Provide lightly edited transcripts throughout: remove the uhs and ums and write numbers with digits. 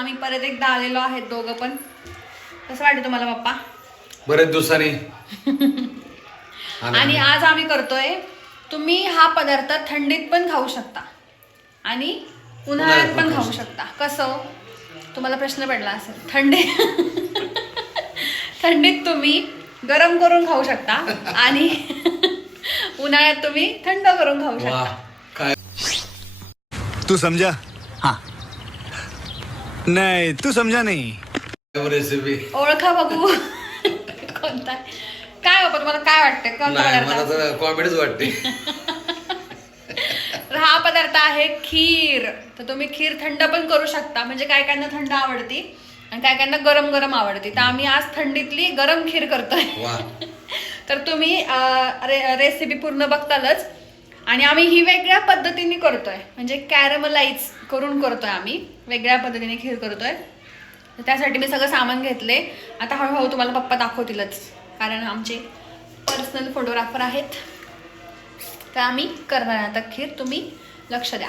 आम्ही परत एकदा आलेलो आहेत दोघं पण. कसं वाटतं तुम्हाला पप्पा? बरेच दिवसांनी. आणि आज आम्ही करतोय, तुम्ही हा पदार्थ थंडीत पण खाऊ शकता आणि उन्हाळ्यात पण खाऊ शकता. कसं? तुम्हाला प्रश्न पडला असेल. थंडीत तुम्ही गरम करून खाऊ शकता आणि उन्हाळ्यात तुम्ही थंड करून खाऊ शकता. काय तू समझा? हाँ नहीं तू समझा नहीं. रेसिपी ओळखा बघू कोणता काय बाबा तुम्हाला काय वाटतं कोणता नाही, मला पदार्थ? तर कॉमेडीच वाटते. तर हा पदार्थ आहे खीर. तर तुम्ही खीर थंड पण करू शकता, म्हणजे काय कायना थंड आवडती आणि काय कायना गरम गरम आवडते. तर आम्ही आज थंडीतली गरम खीर करतोय. वा. तर तुम्ही रेसिपी पूर्ण बघतालच. आणि आम्ही ही वेगळ्या पद्धतीने करतोय, म्हणजे कॅरमलाइज करून करतोय. आम्ही वेगळ्या पद्धतीने खीर करतोय. तर त्यासाठी मी सगळं सामान घेतले. आता हळूहळू तुम्हाला पप्पा दाखवतीलच, कारण आमचे पर्सनल फोटोग्राफर आहेत. तर आम्ही करणार आहे आता खीर. तुम्ही लक्ष द्या.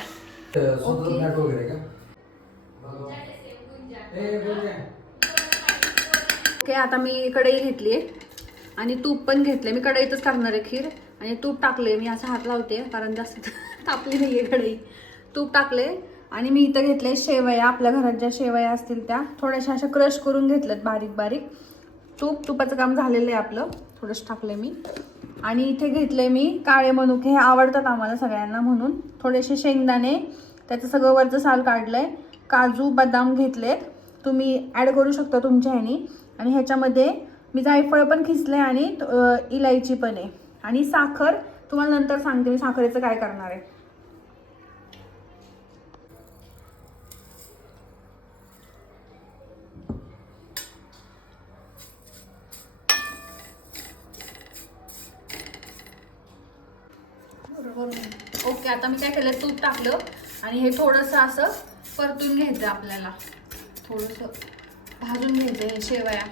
ओके, आता मी कढई घेतली आणि तूप पण घेतले. मी कढईतच टाकणार आहे खीर आणि तूप टाकले. मी असा हात लावते कारण जास्त तापली नाहीये कढई. तूप टाकले आणि मी इथं घेतले शेवया. आपल्या घरात ज्या शेवया असतील त्या थोड्याशा अशा क्रश करून घेतल्यात बारीक बारीक. तुपाचं काम झालेलं आहे आपलं. थोडंसं टाकले मी. आणि इथे घेतले मी काळे मनुके. हे आवडतात आम्हाला सगळ्यांना म्हणून. थोडेसे शेंगदाणे, त्याचं सगळं वरचं साल काढलंय. काजू बदाम घेतलेत, तुम्ही ॲड करू शकता तुमच्या ह्यानी. आणि ह्याच्यामध्ये मी जायफळ पण खिसले आणि इलायची पण आहे. आणि साखर तुम्हाला नंतर सांगते मी साखरेचं काय करणार आहे. ओके, आता मी काय केलं, तूप टाकलं आणि हे थोडंसं असं परतून घ्यायचं. आपल्याला थोडंसं भाजून घ्यायचं. हे शेवया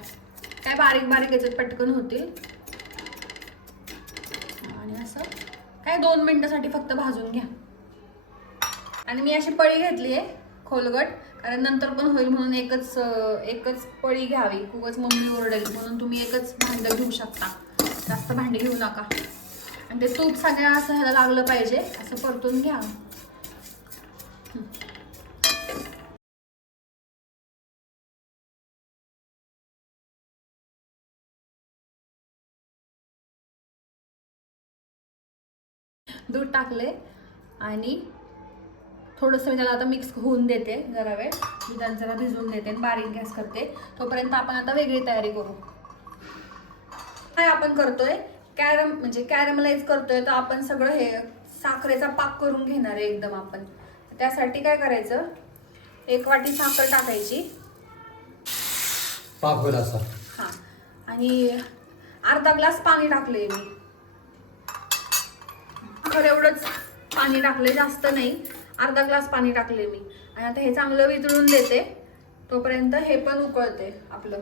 काय बारीक बारीक याच्यात पटकन होतील. आणि असं काय 2 मिनिटासाठी फक्त भाजून घ्या. आणि मी अशी पळी घेतली आहे खोलगट, कारण नंतर पण होईल म्हणून एकच पळी घ्यावी. खूपच मम्मी ओरडेल म्हणून तुम्ही एकच भांडं घेऊ शकता, जास्त भांडी घेऊ नका. आणि ते तूप सगळ्या असं ह्याला लागलं पाहिजे, असं परतून घ्या. दूध टाकले आणि थोडंसं मी त्याला आता मिक्स होऊन देते. जरा वेळ दुधात जरा भिजवून देते आणि बारीक गॅस करते. तोपर्यंत आपण आता वेगळी तयारी करू. काय आपण करतोय, म्हणजे कॅरमलाइज करतोय. तर आपण सगळं हे साखरेचा पाक करून घेणार आहे एकदम आपण. त्यासाठी काय करायचं, 1 वाटी साखर टाकायची. पाक होईल असा. हा, आणि अर्धा ग्लास पाणी टाकले मी. साखर एवढंच पाणी टाकले, जास्त नाही. अर्धा ग्लास पाणी टाकले मी. आणि आता हे चांगलं वितळून देते. तोपर्यंत हे पण उकळते आपलं.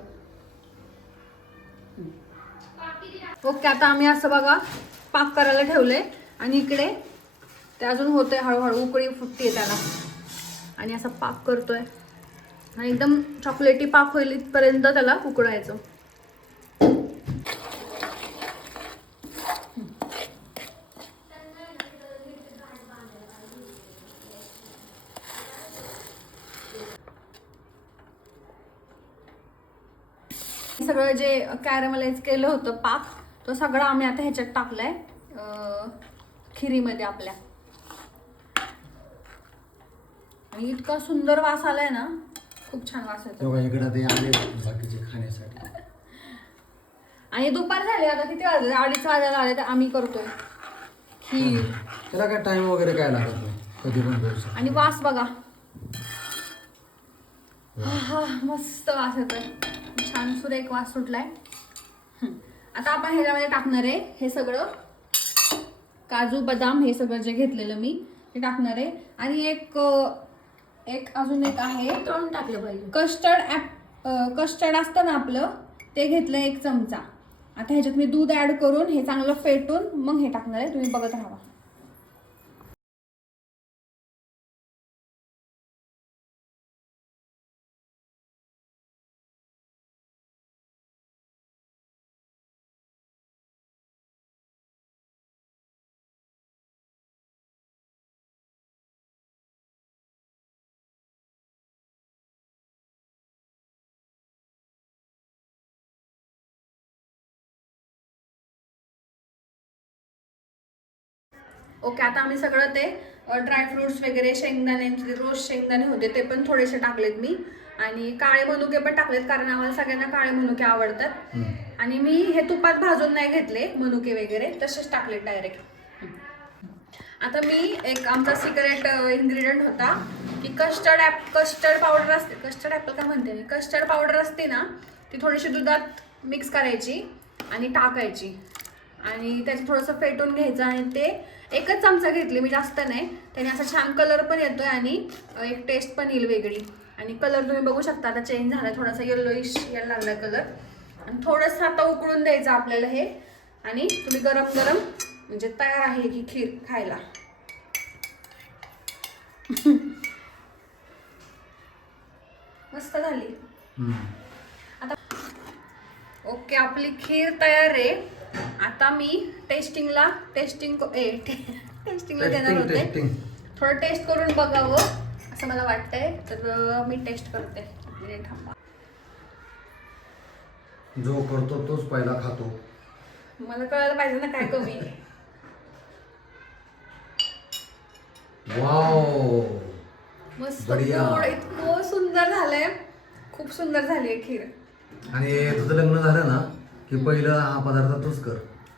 ओके, आता आम्ही असं बघा पाक करायला ठेवलंय आणि इकडे ते अजून होतंय, हळूहळू उकळी फुटते त्याला. आणि असा पाक करतोय आणि एकदम चॉकलेटी पाक होईल इथपर्यंत त्याला उकळायचं. सगळं जे कॅरमलाइज केलं होतं पाक, तो सगळं आम्ही आता ह्याच्यात टाकलाय खिरीमध्ये आपल्या. आणि इतका सुंदर वास आलाय ना, खूप छान वास येतो. इकडे ते आले बाकीचे खाण्यासाठी. आणि दुपार झाली, आता किती वाजले, 2:30 वाजायला आले. तर आम्ही करतोय खीर. त्याला काय टाइम वगैरे काय लागत नाही, कधी पण करू शकतो. आणि वास बघा, हा मस्त वास येतोय, छान सुरेख वास सुटलाय. आता आपण ह्याच्यामध्ये टाकणार आहे हे सगळं काजू बदाम, हे सगळं जे घेतलेलं मी हे टाकणार आहे. आणि अजून एक आहे, तळून टाकलं पाहिजे. कस्टर्ड असतं ना आपलं, ते घेतलं 1 चमचा. आता ह्याच्यात मी दूध ऍड करून हे चांगलं फेटून मग हे टाकणार आहे. तुम्ही बघत राहा. ओके, आता आम्ही सगळं ते ड्रायफ्रुट्स वगैरे शेंगदाणे रोज शेंगदाणे होते ते पण थोडेसे टाकलेत मी, आणि काळे मनुके पण टाकलेत कारण आम्हाला सगळ्यांना काळे मनुके आवडतात. आणि मी हे तुपात भाजून नाही घेतले मनुके वगैरे, तसेच टाकलेत डायरेक्ट. आता मी एक आमचा सिक्रेट इन्ग्रेडियंट होता की कस्टर्ड पावडर असते, कस्टर्ड ॲपल काय म्हणते मी, कस्टर्ड पावडर असते ना, ती थोडीशी दुधात मिक्स करायची आणि टाकायची आणि त्याचं थोडंसं फेटून घ्यायचं आणि ते एकच चमचा घेतली मी, जास्त नाही. त्याने असा छान कलर पण येतोय आणि एक टेस्ट पण येईल वेगळी. आणि कलर तुम्ही बघू शकता आता चेंज झाला, थोडासा येल्लोइश यायला लागला कलर. आणि थोडंसं आता उकळून द्यायचं आपल्याला हे, आणि तुम्ही गरम गरम म्हणजे तयार आहे की खीर खायला. मस्त झाली. आता ओके, आपली खीर तयार आहे. आता मी टेस्टिंगला देणार होते. थोडं टेस्ट करून बघावं असं मला वाटतंय, तर मी टेस्ट करते. थांबा. जो करतो तोच पहिला खातो. मला कळायला पाहिजे ना काय कमी आहे. वाव, मस्त बढिया. गोड, इतकं सुंदर झालंय, खूप सुंदर झाली आहे खीर. आणि तुझं लग्न झालं ना की पहिलं हा पदार्थ तूच कर.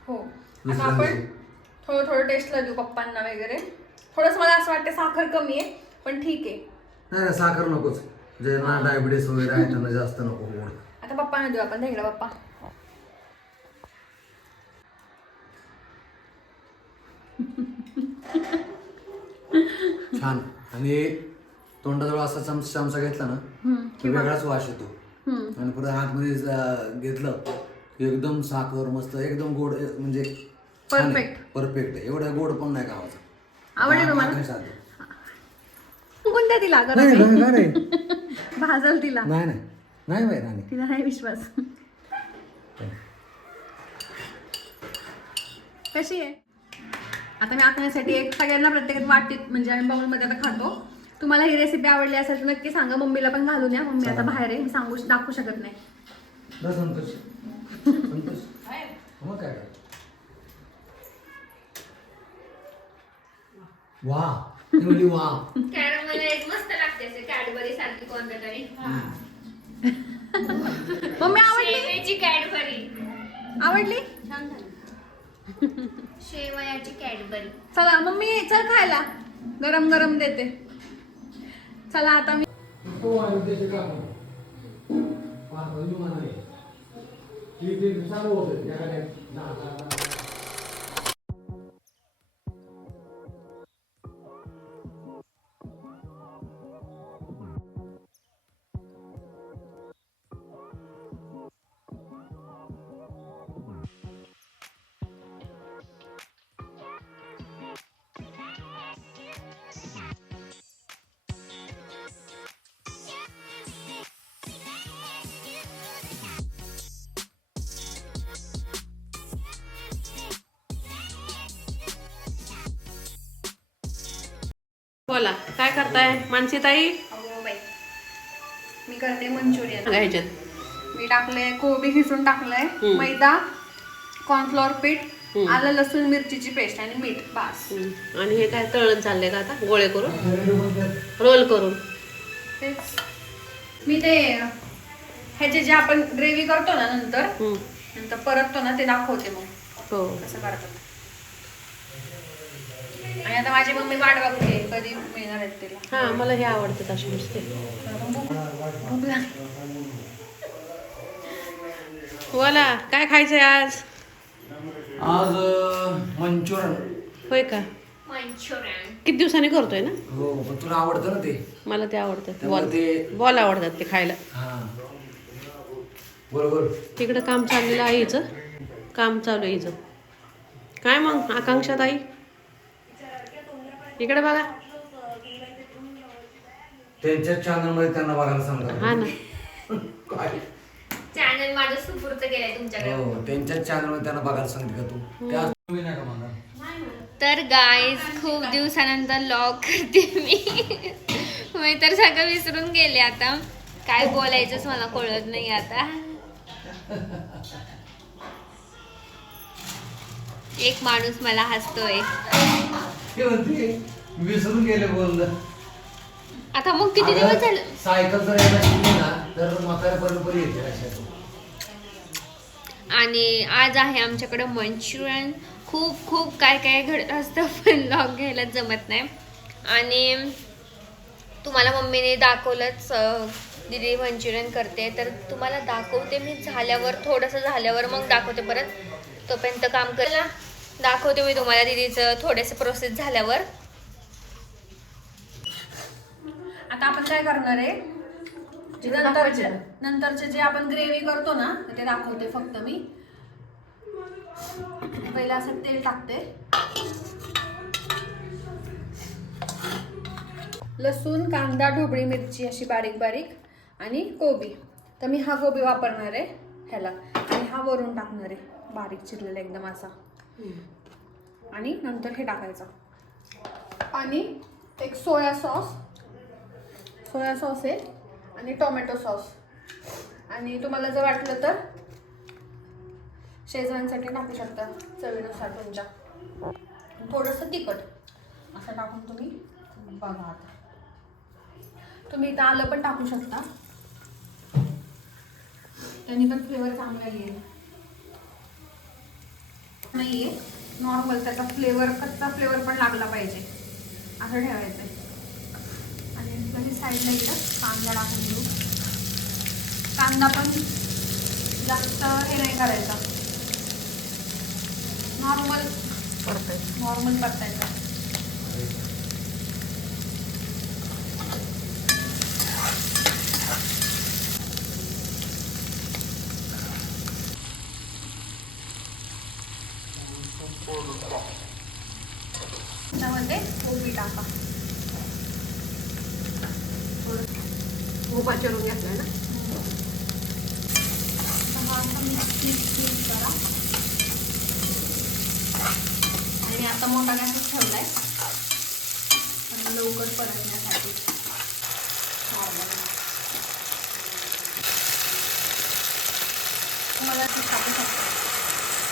हो, आता आपण थोडं टेस्टला देऊ पप्पांना वगैरे. थोडंसं मला असं वाटतं साखर कमी आहे, पण ठीक आहे. नाही साखर नकोच, ज्यांना डायबिटीस वगैरे आहे त्यांना जास्त नको गोड. आता पप्पांना देऊ आपण, इकडे पप्पा. छान. आणि तोंडाजवळ असा चमचा घेतला ना की वेगळाच वास येतो. आणि पुढे हातमध्ये घेतलं की एकदम साखर मस्त, एकदम गोड, म्हणजे परफेक्ट. एवढ्या गोड पण नाही गावाचा. आवडलं तुम्हाला? कोणत्या तिला भाजल तिला? नाही बाई राणी, तिला नाही विश्वास. कशी आहे? आता मी आखण्यासाठी एक सगळ्यांना प्रत्येक वाटीत म्हणजे आम्ही बाउलमध्ये आता खातो. तुम्हाला ही रेसिपी आवडली असेल तर नक्की सांगा. मम्मीला पण घालून या. मम्मी आता बाहेर आहे, मी दाखवू शकत नाही. वा वा, कॅरमल एक मस्त लागते असे कॅडबरी सारखी कोणत्या तरी. मम्मी आवडली? शेवयाची कॅडबरी आवडली? छान झाली. शेवयाची कॅडबरी. चला मम्मी, चल खायला, गरम गरम देते. चला आता मी बोला, काय करताय मानसीताई? अगो बाई, मी करते मंचुरियन. ह्याच्यात मी टाकले कोबी खिसून टाकलंय, मैदा, कॉर्नफ्लॉवर पीठ, आलं लसूण मिरचीची पेस्ट आणि मीठ, बास. आणि हे काय तळण चाललंय का आता? गोळे करून रोल करून. तेच मी ते ह्याचे जे आपण ग्रेव्ही करतो ना नंतर परततो ना, ते दाखवते मग हो. कसं करतात. आणि आता माझी मम्मी वाट बघते कधी मिळणार आहेत तिला. हा, मला हे आवडतात असे नुसते. भूक लागली. बोला, काय खायचंय आज? आज मंचुरियन. होय का? मंचुरियन. किती दिवसांनी करतोय ना? हो, पण तुला आवडतं ना ते? मला ते आवडतात. त्यामुळे ते बॉल आवडतात ते खायला. हा बरोबर. तिकडं काम चाललेलं आहे हिचं, काम चालू आहे हिचं. काय मग आकांक्षा ताई, इकडे बघा. त्यांच्या चॅनल मध्ये त्यांना बघायला सांगा. हा ना, काय चॅनल माझं सुपूर्त केलंय तुमच्याकडे. हो, त्यांच्या चॅनल मध्ये त्यांना बघायला सांगितलं का तू? त्या तुम्ही नाही का म्हणा? तर गाईज, खूप दिवसानंतर लॉग करते मी तर सगळं विसरून गेले. आता काय बोलायचंच मला कळत नाही आता. एक माणूस मला हसतोय. ते म्हणते विसरून गेले बोललं. आता मग किती दिवस झाले? सायकल जर यायला शिकली ना तर म्हाताऱ्यापर्यंत येते अशा. आणि आज आहे आमच्याकडे मंचुरियन. खूप खूप काय काय घडत असतं पण लॉग घ्यायला जमत नाही. आणि तुम्हाला मम्मीने दाखवलंच दीदी मंचुरियन करते, तर तुम्हाला दाखवते मी झाल्यावर, थोडंसं झाल्यावर मग दाखवते परत. तोपर्यंत काम करायला दाखवते मी तुम्हाला दीदीचं थोडंसं प्रोसेस झाल्यावर. आता आपण काय करणार आहे, जे नंतरचे जे आपण ग्रेव्ही करतो ना ते दाखवते फक्त मी. पहिला असं तेल टाकते, लसूण, कांदा, ढोबळी मिरची अशी बारीक बारीक आणि कोबी. तर मी हा कोबी वापरणार आहे ह्याला, आणि हा वरून टाकणार आहे बारीक चिरलेला एकदम असा. आणि नंतर हे टाकायचं. आणि एक सोया सॉस आहे आणि टोमॅटो सॉस. आणि तुम्हाला जर वाटलं तर शेजवानसाठी टाकू शकता चवीनुसार तुमच्या. थोडंसं तिखट असं टाकून तुम्ही बघा. आता तुम्ही इथं आलं पण टाकू शकता, त्यांनी पण फ्लेवर चांगला येईल. नाहीये नॉर्मल, त्याचा फ्लेवर, कच्चा फ्लेवर पण लागला पाहिजे असं ठेवायचं आहे. आणि त्याची साईडला इथं कांदा टाकून घेऊ. कांदा पण जास्त हे नाही करायचा, नॉर्मल परतायचा. त्यामध्ये कोबी टाका. भोपळा चिरून घेतलाय ना. मिक्स करा. आणि आता मोठा गॅस ठेवलाय आणि लवकर परतण्यासाठी. तुम्हाला टाकू शकतो.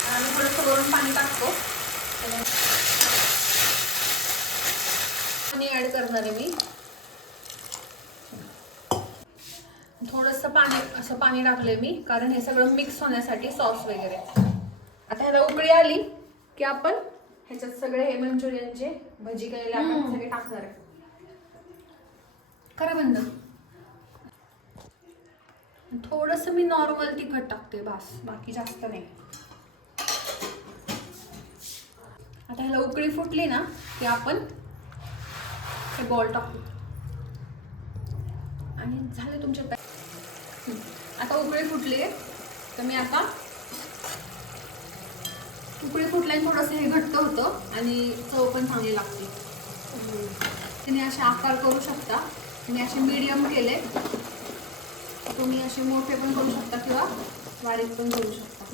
आणि थोडंसं वरून पाणी टाकतो. पाणी ऍड करणार आहे मी. थोडंसं पाणी टाकलंय मी, कारण हे सगळं मिक्स होण्यासाठी, सॉस वगैरे. आता ह्याला उकळी आली की आपण ह्याच्यात सगळे हे मंचुरियनचे भजी केलेले आपण सगळे टाकणार आहे. करा बंद. थोडंसं मी नॉर्मल तिखट टाकते बस, बाकी जास्त नाही. आता ह्याला उकळी फुटली ना की आपण हे बॉल टाकू. आणि झाले तुमचे पॅक. आता उकळी फुटली तर मी आता उकळी फुटल्याने थोडंसं हे घट्ट होतं आणि चव पण चांगली लागते. तुम्ही असे आकार करू शकता. मी असे मीडियम केले, तुम्ही असे मोठे पण करू शकता किंवा बारीक पण करू शकता.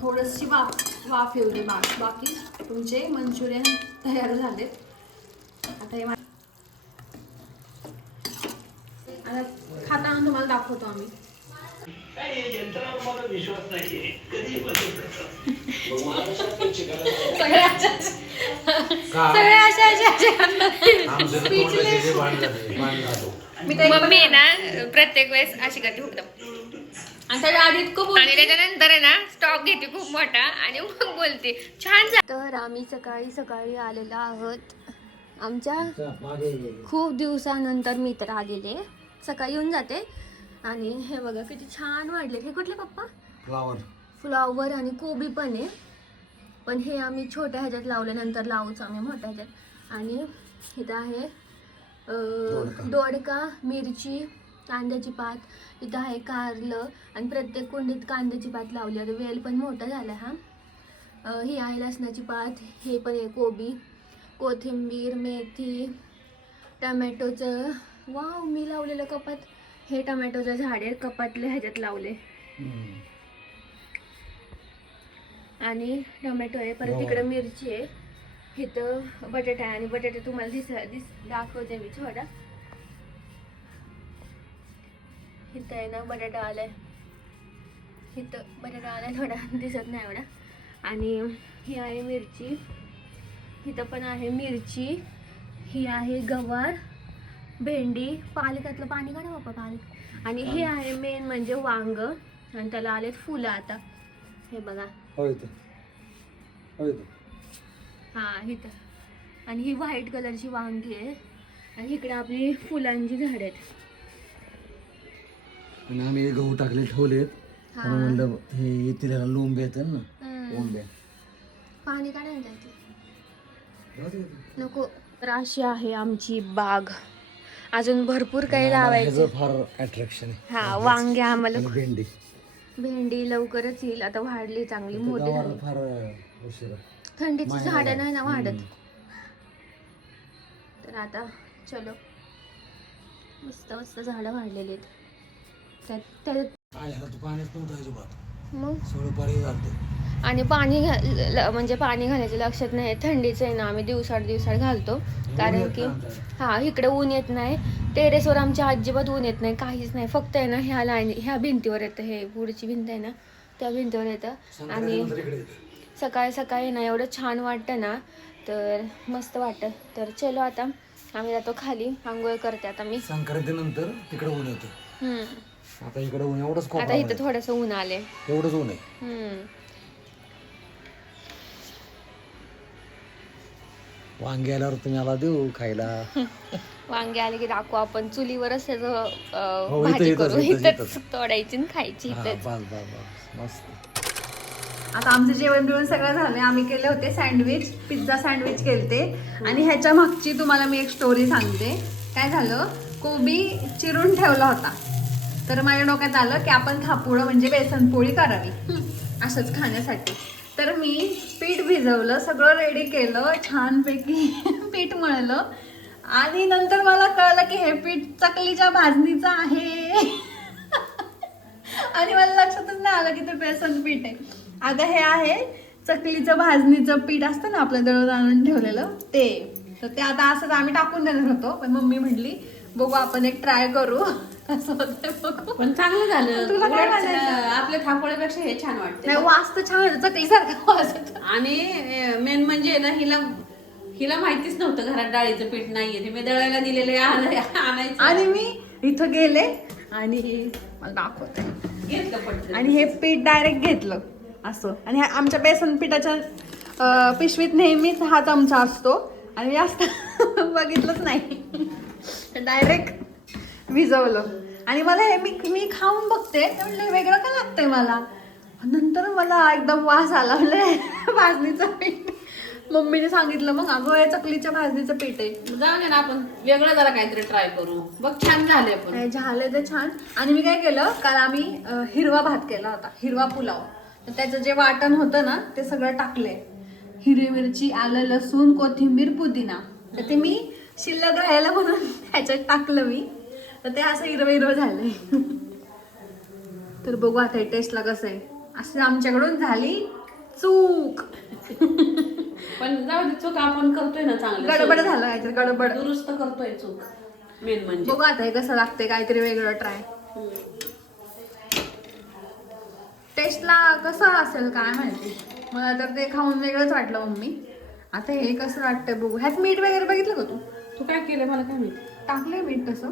थोडीशी वाफ येऊ दे. बाकी तुमचे मंचुरियन तयार झाले. आता हे आता खाताना तुम्हाला दाखवतो आम्ही. मम्मी आहे ना प्रत्येक वेळेस अशी करते फक्त. आणि त्याच्या आधी इतकं आणि त्याच्यानंतर आहे ना स्टॉक घेते खूप मोठा आणि मग बोलते छान. तर आम्ही सकाळी आलेलो आहोत. आमच्या खूप दिवसानंतर मी तर आलेले. सकाळी येऊन जाते. आणि हे बघा किती छान वाढले. हे कुठले पप्पा? फ्लावर आणि कोबी पण आहे. पण हे आम्ही छोट्या ह्याच्यात लावले, नंतर लावूच आम्ही मोठ्या ह्याच्यात. आणि इथं आहे दोडका, मिरची, कांद्याची पात. इथं आहे कारलं आणि प्रत्येक कुंडीत कांद्याची पात लावली. आता वेल पण मोठा झाला हा. ही आहे लसणाची पात. हे पण आहे कोबी, कोथिंबीर, मेथी, टमॅटोचं. वाव, मी लावलेलं कपात. हे टमॅटोचं झाड आहे, कपातले ह्याच्यात लावले. आणि टोमॅटो आहे. परत तिकडे मिरची आहे. इथं बटाटा आहे. आणि बटाटे तुम्हाला दाखवते मी थोडा. इथं आहे ना बटाटा आलाय, इथं बटाटा आलाय, थोडा दिसत नाही एवढा. आणि ही आहे मिरची, इथं पण आहे मिरची, ही आहे गवार, भेंडी, पालकातलं पाणी काढा बाप्पा पालक. आणि हे आहे मेन म्हणजे वांग, आणि त्याला आलेत फुलं आता. हे बघा हा इथं. आणि ही व्हाईट कलरची वांगी आहे, आणि इकडे आपली फुलांची झाड आहेत. आणि आम्ही गहू टाकले ठेवलेत, आणि म्हणलं हे येतील ह्याला लोंबे येतात ना, लोंब्या. पाणी काढायला नको. तर अशी आहे आमची बाग. अजून भरपूर काही लावायचं. ह्याचं फार अट्रॅक्शन आहे. हा वांगे आम्हाला, आणि भेंडी भेंडी लवकरच येईल, आता वाढली चांगली मोठी गावाला झाली. फार उशिरा. थंडीची झाडं नाही ना वाढत. तर आता चलो, मस्त मस्त झाडं वाढलेली आहेत. त्यात पाणीच नव्हतं अजिबात, मग सगळं पाणी घालतं. आणि पाणी म्हणजे पाणी घालायचं लक्षात नाही. थंडीचं आहे ना, आम्ही दिवसाड घालतो, कारण की हा इकडे ऊन येत नाही. टेरेसवर आमच्या अजिबात ऊन येत नाही, काहीच नाही. फक्त आहे ना ह्या लाईन, ह्या भिंतीवर येतं, हे पुढची भिंत आहे ना त्या भिंतीवर येतं. आणि सकाळी सकाळी ना एवढं छान वाटतं ना, तर मस्त वाटतं. तर चलो आता आम्ही जातो खाली, आंघोळ करते आता मी. संक्रांतीनंतर तिकडे ऊन येतं. आता इकडे ऊन एवढंच, आता इथं थोडंसं ऊन आले, एवढंच ऊन आहे. वांगे आल्यावर तुम्ही आला देऊ खायला. वांगे आले की दाखवू आपण, चुलीवरच त्याचं हो, भाजी करू. इथंच. इथंच तोडायची आणि खायची हा, इथंच. बस मस्त. आता आमचं जेवण बिवण सगळं झालं. आम्ही केले होते सँडविच, पिझ्झा सँडविच केलते. आणि ह्याच्या मागची तुम्हाला मी एक स्टोरी सांगते. काय झालं, कोबी चिरून ठेवला होता, तर माझ्या डोक्यात आलं की आपण थापुडं म्हणजे बेसनपोळी करावी असंच खाण्यासाठी. तर मी पीठ भिजवलं, सगळं रेडी केलं, छानपैकी पीठ मळलं, आणि नंतर मला कळलं की हे पीठ चकलीच्या भाजणीचं आहे. आणि मला लक्षातच नाही आलं की ते बेसन पीठ आहे. आता हे आहे चकलीचं भाजणीचं पीठ असतं ना आपलं दळून आणून ठेवलेलं ते. तर ते आता असंच आम्ही टाकून देणार होतो, पण मम्मी म्हटली बघू आपण एक ट्राय करू कसं होतंय बघू. पण चांगलं झालं. तुला काय उलट, म्हणायचं? आपल्या थापोळ्यापेक्षा हे छान वाटते. नाही वास तर छान चकलीसारखं वास येतो. आणि मेन म्हणजे ना, हिला माहितीच नव्हतं घरात डाळीचं पीठ नाहीये. ते मी दळायला दिलेले आणायचं, आणि मी इथं गेले आणि मला दाखवते, घेतलं पटकन. आणि हे पीठ डायरेक्ट घेतलं असं. आणि आमच्या बेसन पिठाच्या पिशवीत नेहमीच हा चमचा असतो, आणि जास्त बघितलंच नाही, डायरेक्ट भिजवलं. आणि मला हे मी खाऊन बघते, म्हटलं वेगळं का लागतंय मला. नंतर मला एकदम वास आला, म्हणजे भाजणीचं पीठ. मम्मीने सांगितलं मग, अगं हे चकलीच्या भाजणीचं पीठ आहे. जाऊ दे ना, आपण वेगळं जरा काहीतरी ट्राय करू. बघ छान झाले. पण नाही झालं ते छान. आणि मी काय केलं, काल आम्ही हिरवा भात केला होता, हिरवा पुलाव. तर त्याचं जे वाटण होतं ना ते सगळं टाकलंय, हिरवी मिरची, आलं, लसूण, कोथिंबीर, पुदिना. तर ते मी शिल्लक राहायला म्हणून त्याच्यात टाकलं मी, तर ते असं हिरवं झालंय. तर बघू आता हे टेस्टला कसं आहे. असं आमच्याकडून झाली चूक. पण जाऊ दे, चूक आपण करतोय ना चांगलं. गडबड झालं काहीतरी, गडबड. दुरुस्त करतोय चूक मेन म्हणजे. बघू आता हे कसं लागतंय, काहीतरी वेगळं ट्राय. टेस्टला कसं असेल काय माहिती, मला तर ते खाऊन वेगळंच वाटलं मम्मी. आता हे कसं वाटतंय बघू. ह्यात मीठ वगैरे बघितलं का तू काय केलं मला काय माहिती. टाकलंय मीठ तसं.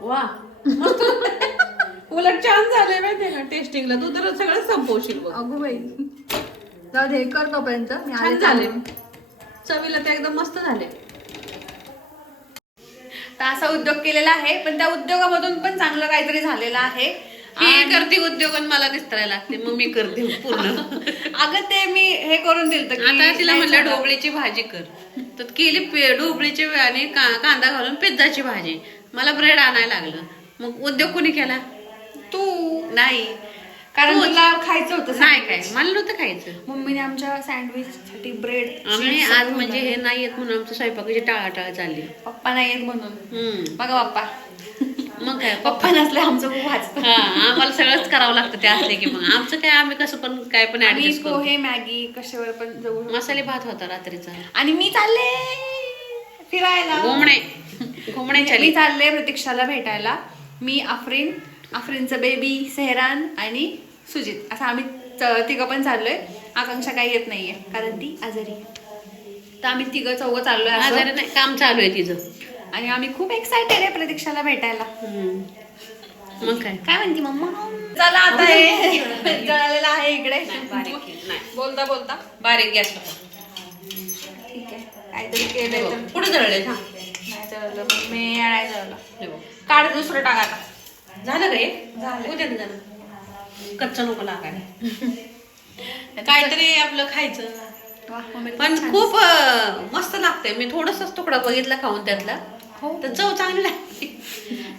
वा मस्त. उलट छान झालंय माहितीये का टेस्टिंगला. तू तर सगळं संपवशील बघ. अगो बाई, जाऊ दे, कर तोपर्यंत मी छान आले झाले, चालून. चवीला ते एकदम मस्त झाले. तर असा उद्योग केलेला आहे, पण त्या उद्योगामधून पण चांगलं काहीतरी झालेलं आहे. ही करते उद्योग आणि मला निस्तरायला लागते, मग मी करते पूर्ण. अगं ते मी हे करून दिलं आता तिला म्हणलं ढोबळीची भाजी कर, तर केली ढोबळीची आणि कांदा घालून पिझ्झाची भाजी. मला ब्रेड आणायला लागलं. मग उद्योग कोणी केला? तू. नाही, कारण तुला खायचं होतं. नाही काय मला नव्हतं खायचं. मम्मीने आमच्या सँडविच साठी ब्रेड, आम्ही आज म्हणजे हे नाही येत म्हणून आमचं स्वयंपाकाची टाळाटाळ चालली. पप्पा नाही येत म्हणून. बघा पप्पा, मग काय पप्पा नसले आमचं खूप वाचतं. हा, आम्हाला सगळंच करावं लागतं ते असले की. मग आमचं काय, आम्ही कसं पण काय पण आम्ही ऍडजस्ट करतो. पोहे, मॅगी कशावर पण जाऊ. मसाले भात होता रात्रीचा. आणि मी चालले फिरायला. गोमणे घुमणे मी चले. चालले प्रतीक्षाला भेटायला. मी, आफरीनचं बेबी, सेहरान आणि सुजित असं आम्ही तिघं पण चाललोय. आकांक्षा काही येत नाहीये कारण ती आजारी आहे. तर आम्ही तिघं चौघं चाललोय आजारी असं. नाही, काम चालू आहे तिचं. आणि आम्ही खूप एक्सायटेड आहे प्रतीक्षाला भेटायला. मग काय काय म्हणते मम्मा? चला आता हे जळालेलं आहे इकडे. बारीक केलं. नाही बोलता बोलता बारीक गॅस ठीक आहे काहीतरी केलंय तर पुढे जळले. हा नाही जळलं. मग मी नाही जळलं. हे बघ. काढ दुसरं टाका आता. झालं रे उद्या झालं. कच्चं नको लागायला. काहीतरी आपलं खायचं. वा, मम्मी पण छान. खूप मस्त लागते. मी थोडंसंच तुकडा बघितला खाऊन त्यातला. तर चव चांगली लागते.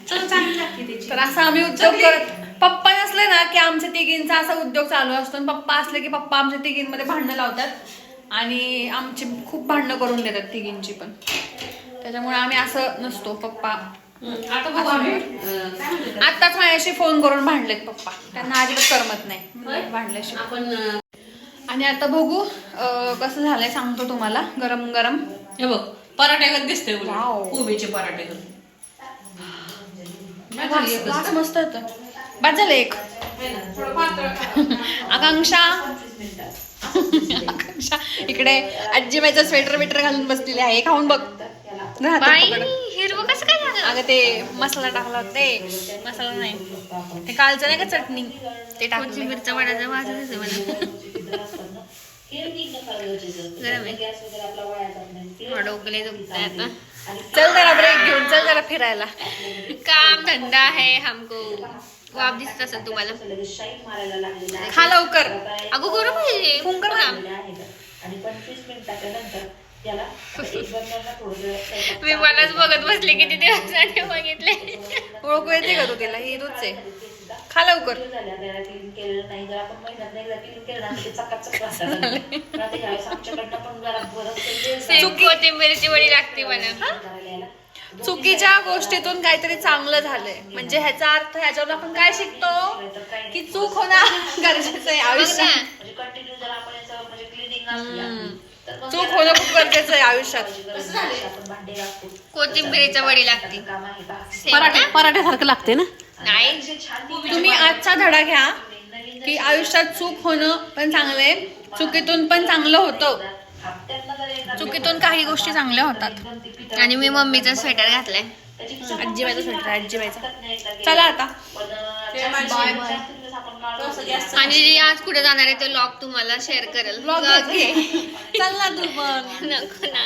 चव चांगली लागते त्याची. तर असा आम्ही उद्योग करत. पप्पा नसले ना की आमच्या तिघींचा असा उद्योग चालू असतो. आणि पप्पा असले की पप्पा आमच्या तिघींमध्ये भांडणं लावतात आणि आमची खूप भांडणं करून देतात तिघींची पण. त्याच्यामुळे आम्ही असं नसतो. पप्पा आता बघू आम्ही काय म्हणतो आताच माझ्याशी फोन करून भांडलेत पप्पा. त्यांना अजिबात करमत नाही भांडल्याशी. आपण आणि आता बघू कसं झालंय सांगतो तुम्हाला. गरम गरम हे बघ पराठ्यागत दिसते वाव. कोबीचे पराठे वास मस्त होतं. बाद झालं एक. आकांक्षा आकांक्षा इकडे आजीबाईचं स्वेटर बिटर घालून बसलेली आहे. खाऊन बघ. राहतं बाई पकडत. हिरवं कसं काय झालं? अगं ते मसाला टाकला होता. ते मसाला नाही ते कालचं नाही का चटणी ते टाकलं. कोथिंबीरचा वड्याचा वास येतो मला. गरम आहे. डोकले दुखतंय आता. चल जरा ब्रेक घेऊन चल जरा फिरायला. काम धंदा है हमको. वाप दिसत असेल तुम्हाला. खा लवकर. अगो गरम आहे. फोन कर ना. मी मलाच बघत बसले किती दिवसाने बघितले. ओळखू येते का तू तिला? ही तूच आहे. खा लवकर. सेम कोथिंबीरची वडी लागते मला. चुकीच्या गोष्टीतून काहीतरी चांगलं झालंय म्हणजे ह्याचा अर्थ ह्याच्यावर आपण काय शिकतो की चूक होणं गरजेचं आहे आयुष्यात. चूक होणं खूप गरजेचं आहे आयुष्यात. कोथिंबीरच्या वडी लागते. पराठ्यासारखं लागते ना. नाही तुम्ही आजचा धडा घ्या की आयुष्यात चूक होणं पण चांगलंय. चुकीतून पण चांगलं होतं. चुकीतून काही गोष्टी चांगल्या होतात. आणि मी मम्मीचा स्वेटर घातलाय. आजीबाईचा स्वेटर आहे. चला आता आणि आज कुठे जाणार आहे ते व्लॉग तुम्हाला शेअर करेल. Vlog Vlog घे. घे. चल ना तू पण. नको ना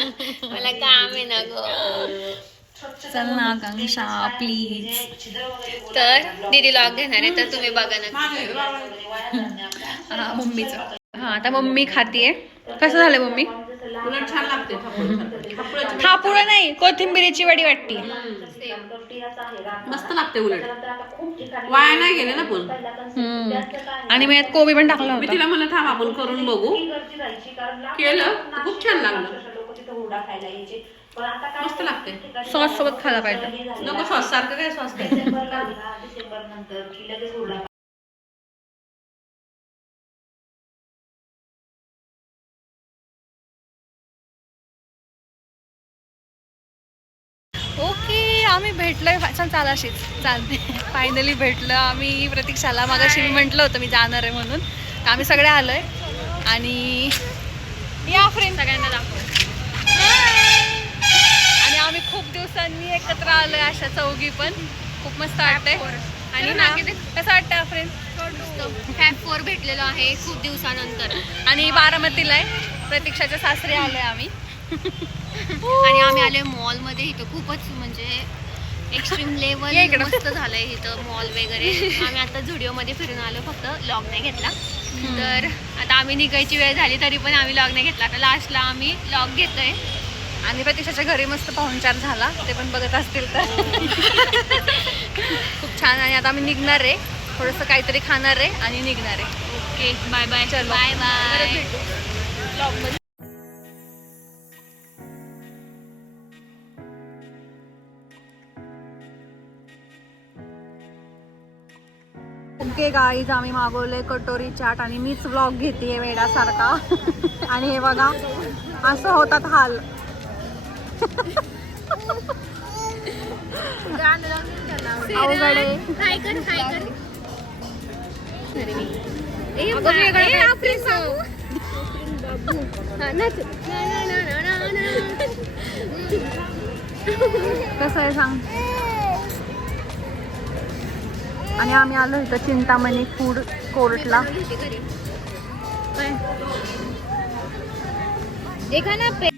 मला काम आहे ना गं. चल ना आकांक्षा प्लीज. तर दीदी व्लॉग घेणार आहे तर तुम्ही बघा ना. हा मम्मीचं. हा आता मम्मी खातीये. कसं झालं मम्मी? उलट छान लागते थापूळ. थापुळं नाही कोथिंबिरीची वडी वाटती. मस्त लागते उलट. वाया नाही गेले ना पण. आणि मी यात कोबी पण टाकला मी होता. तिला म्हणलं थांब आपण करून बघू. केलं तर खूप छान लागलं. मस्त लागते. सॉस सोबत खायला पाहिजे. नको सॉस सारखं काय सॉस काय. ओके आम्ही भेटलोय. चालाशीच चालते. फायनली भेटलं आम्ही प्रतीक्षाला. मागाशी मी म्हटलं होतं मी जाणार आहे म्हणून. तर आम्ही सगळे आलोय आणि या फ्रेंड सगळ्यांना दाखव. आणि आम्ही खूप दिवसांनी एकत्र आलोय अशा चौघी पण. खूप मस्त वाटतंय. आणि ना कसं वाटतं फ्रेंड? फॅब 4 भेटलेलो आहे खूप दिवसानंतर. आणि बारामतीला आहे. प्रतीक्षाच्या सासरी आलोय आम्ही. आणि आम्ही आलोय मॉल मध्ये. इथं खूपच म्हणजे एक्स्ट्रीम लेवल ये इकडं. मस्त झालंय इथं मॉल वगैरे. आम्ही आता झुडिओ मध्ये फिरून आलो. फक्त लॉग नाही घेतला. तर आता आम्ही निघायची वेळ झाली तरी पण आम्ही लॉग नाही घेतला. आता लास्टला आम्ही लॉग घेतोय. आणि प्रतीक्षाच्या घरी मस्त पाहुणचार झाला. ते पण बघत असतील तर. खूप छान. आणि आता आम्ही निघणार आहे. थोडंसं काहीतरी खाणार आहे आणि निघणार आहे. Okay bye bye. चल बाय बाय. ब्लॉगमध्ये. ओके गाईज आम्ही मागवले कटोरी चाट आणि मीच व्लॉग घेते वेड्यासारखा. आणि हे बघा असं होतात हाल. अवघड आहे. हाय कर हाय कर अगं वेगळं काय? कसं आहे सांग. आणि आम्ही आलो इथं चिंतामणी फूड कोर्टला. देखा ना पे